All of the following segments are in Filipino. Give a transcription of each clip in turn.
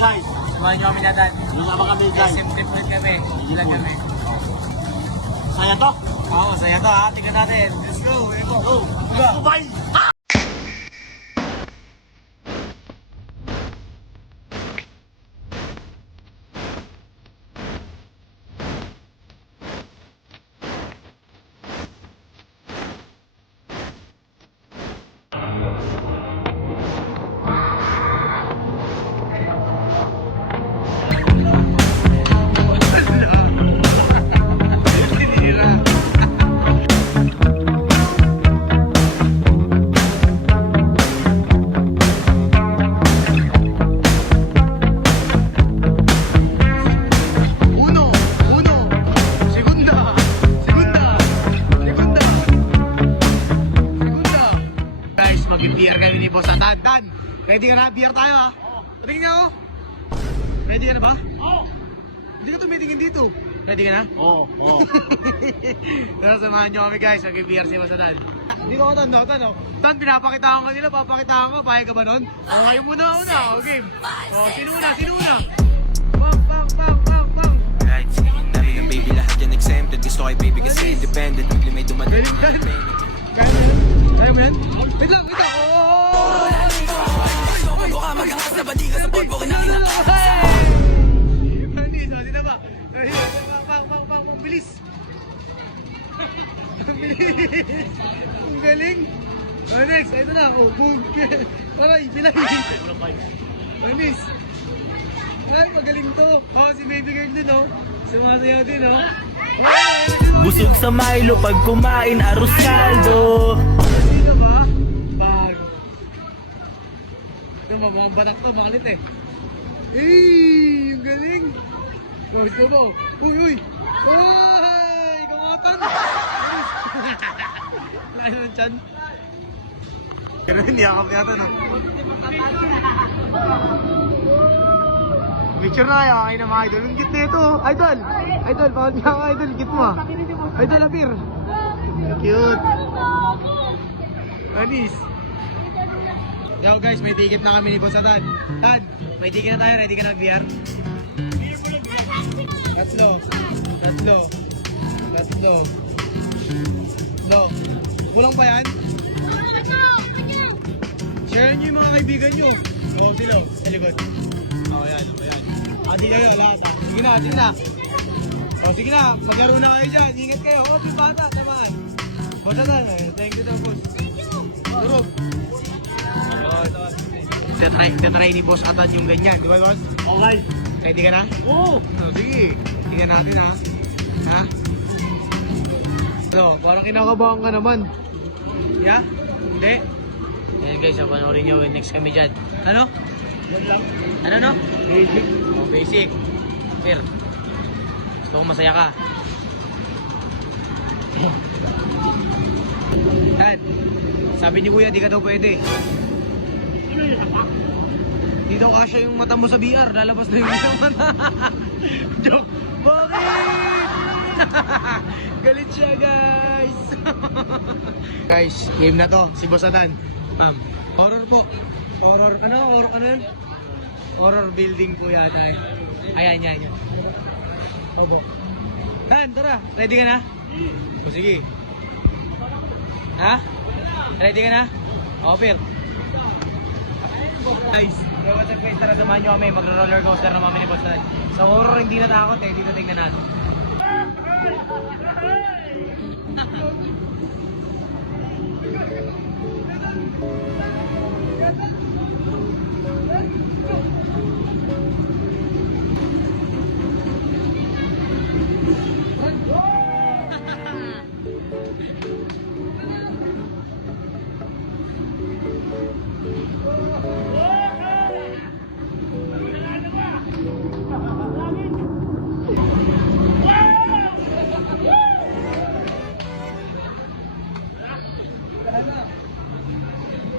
guys. Samahan nyo kami natin. Sama kami guys. SM trip ulit kami. Ilan kami. Saya to. Oo, saya to ha. Tingnan natin. Let's go. Go. Bye. Mag-beer kami ni Boss Atan. Dan, ready ka na? Beer tayo ha? Tingin nga ako. Ready ka na ba? Oo. Hindi ka tumitingin dito. Ready ka na? Oo. Pero samahan nyo kami guys, mag-beer si Boss Atan. Hindi ko Tan, Tan, pinapakitaan ka nila, papakitaan ka. Pahig ka ba nun? O, kayo muna una. O, game. O, sino una? Bang. Right, namin ng baby lahat yan exempted. Gusto kay baby kasi independent. Bigli may dumadaan ng independent. Ayaw mo yan? Wait lang. Bilis. Ang galing. Next, ito na. Boom. Aray, bilay. Anis. Ay, magaling to. Si baby girl din, sumasayaw din, Busog sa Milo pag kumain arroz caldo. Sino ba? Bag. Ito mga banak to, makalit eh. Yung galing. Gusto mo? Uy! Ay! Kamatan! Ano yung chan? Pero hindi akap yata, no? Picture na kayo, kayo na mga idol. Ang git na ito, idol! Idol, bakit niya ka idol? Git mo Idol, apir! Cute! Anis! Yo guys, may ticket na kami ni Boss Atan. Tan, may ticket na tayo. Ready ka na mag-VR? Tatlo. Kulang pa yan? Share nyo yung mga kaibigan nyo. Sila, sa likod. Yan. Di kayo, lahat. Sige na. Sige na, maglaro na kayo dyan. Ingat kayo. Si bata, naman. Boss Atan, thank you na, boss. Turog. Tatry ni Boss Atan yung ganyan, di ba, boss? Okay. Ready ka na? Oo. Sige, tingnan natin ha. Parang kinakabahan ka naman. Yeah? Hindi? Ayan guys, panoorin nyo. Next kami dyan. Ano? Yan lang. Ano no? Basic. Basic. Fair. Gusto kong masaya ka. Dad, sabi ni Kuya, di ka daw pwede. Di daw kasya yung mata mo sa VR, lalabas na yung mata. Joke! Bakit? Galit siya guys! Guys, game na to, si Boss Atan. Horror po. Horror yun? Horror building po yata eh. Ayan. Obo. Dan, tara, ready ka na? O sige. Ha? Ready ka na? Phil. Guys, tara samahan nyo kami, magro-roller coaster naman kami ni Boss Atan. Sa horror hindi natakot eh, dito tingnan natin.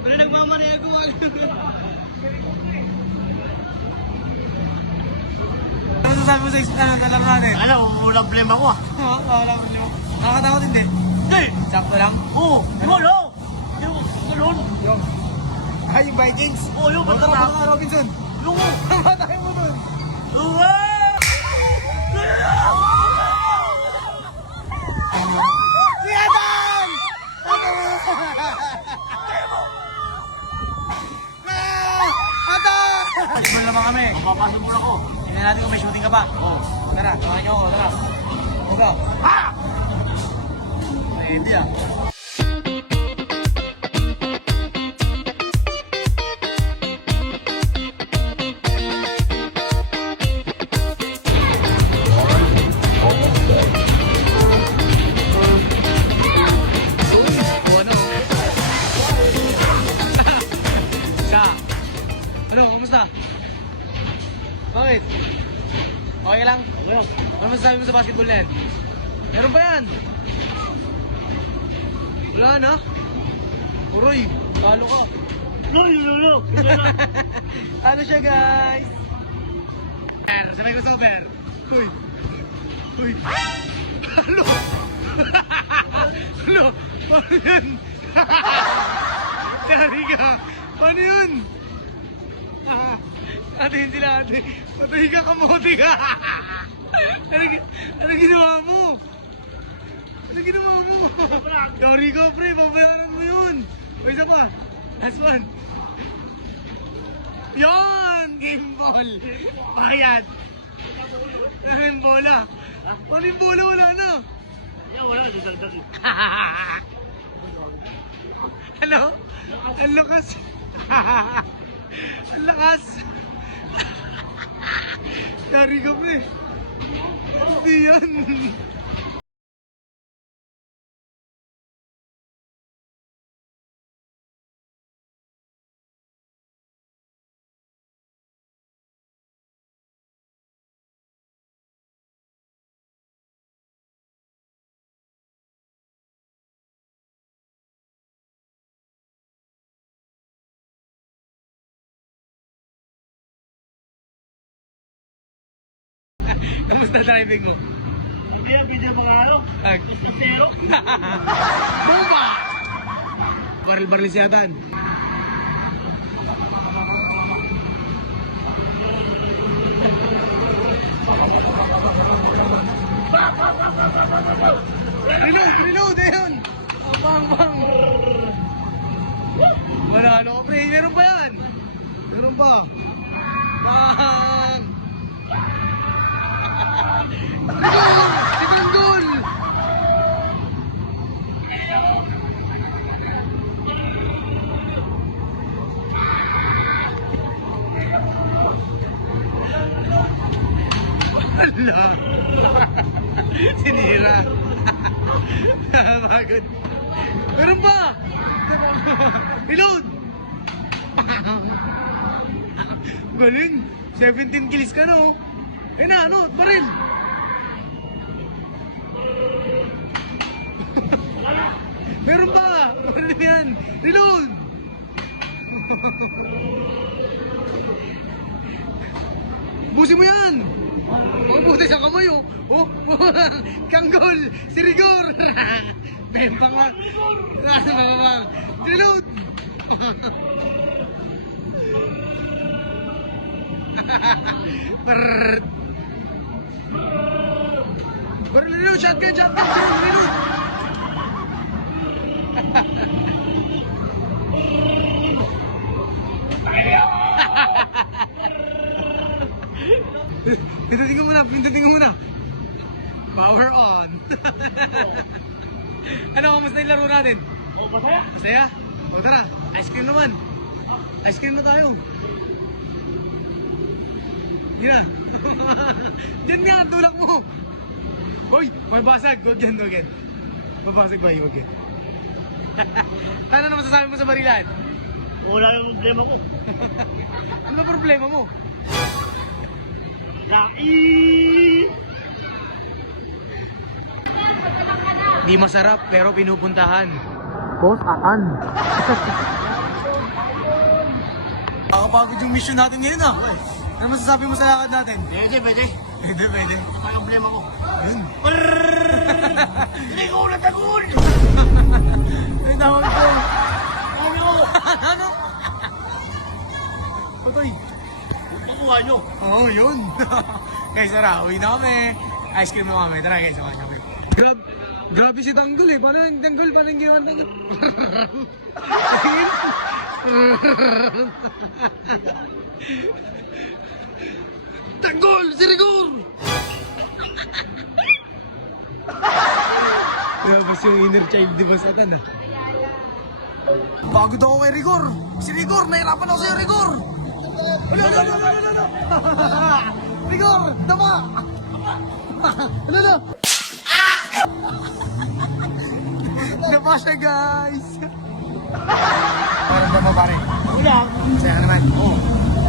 Wala nagmamarego. Ano sasabi mo sa nalaro natin? Alam, walang problema ko Oo, wala ko nyo. Nakakatakot hindi? Hindi! Sakto lang? Oo! Wala! Yung ganun! Yung. Yung Vikings? Oo, yung Bata pagkatapos. Robinson? Yung Matay mo Pasok mo ako. Tingnan natin kung may shooting ka pa. Oo. Tara, samahan niyo ako, tara. Go. Ha! Ready ah. Ano, kamusta? Bakit? Okay lang? Ano masasabi mo sa basketball na yan? Meron ba yan? Wala na? Uroy, talo ka. No. Ano siya guys? Sabay ko sa over. Uy. Talo! Talo! Paano yan? Yari ka! Paano yun? Ate, hindi na ate. Patay ka, kamote ka. Ano ginawa mo? Ano ginawa mo? Sorry ka, pre. Babayaran mo yun. O, isa pa. Last one. Yan! Game ball. Ayan. Ano yung bola? Ano yung bola? Wala na. Yan, wala. Dagdag. Ano? Ang lakas. Ang lakas. Dari ka pre. Hindi yan. Kamusta driving mo? Hindi yan, video mga araw. Pero, Bomba! Baril-baril siya tan. Reload, ayun! Bang! Wala, ano ka pre? Meron pa yan? Meron pa. Bang! Itanggol! Wala! Sinira! Pagod! Meron pa! Reload! Galing! 17 kills ka no? Eh na, ano? Baril! Meron pa! Ano yan? Reload! Busin mo yan! Mga puti sa kamay oh! Oh! Kanggol! Si Rigor! Bempa nga! Bang! Reload! Brrrr! Reload! Shotgun! Reload! Pindutin ko muna. Power on. Ano, kamusta yung laro natin? masaya. Masaya? O tara, ice cream naman. Ice cream na tayo. Yan. Yan nga, tulak mo. Hoy, may basag. Huwag yan. Mabasag ba yun? Huwag yan. Ano na masasabi mo sa barilan? Wala yung problema ko. Ano na problema mo? Laki! Di masarap pero pinupuntahan. Boss, aan. Nakakapagod yung mission natin ngayon ah. Ano masasabi mo sa lakad natin? Pwede. Pwede. Ano yung problema ko? Yun. Hindi ko ulat agul! Ay, tawag ko. Ano? Ano? Patoy. Kukuha nyo. Oo, yun. Guys, tara, uwi na kami. Ice cream na kami. Tara guys, samahan niyo kami. Grabe si Tanggol eh. Parang Tanggol, parang ginawa Tanggol. Tanggol! Si Rigor! Labas yung inner child di ba sa atin ah? Pagod ako kay Rigor! Si Rigor! Nahirapan ako sa'yo, Rigor! Ano? Rigor! Dama! Ano? Dama siya, guys! Parang dama pare. Wala. Saya ka naman. Oo.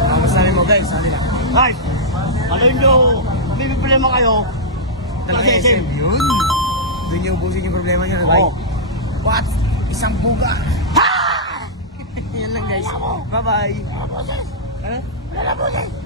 Kamusta namin mo guys, sa kanila. Guys, alam nyo, may problema kayo. Talaga Kasi SM. Yun. Doon niyo ubusin yung problema niya. Oo. What? Isang buga. Ha! Yan lang guys. Bye-bye. Ano? Wala po, guys.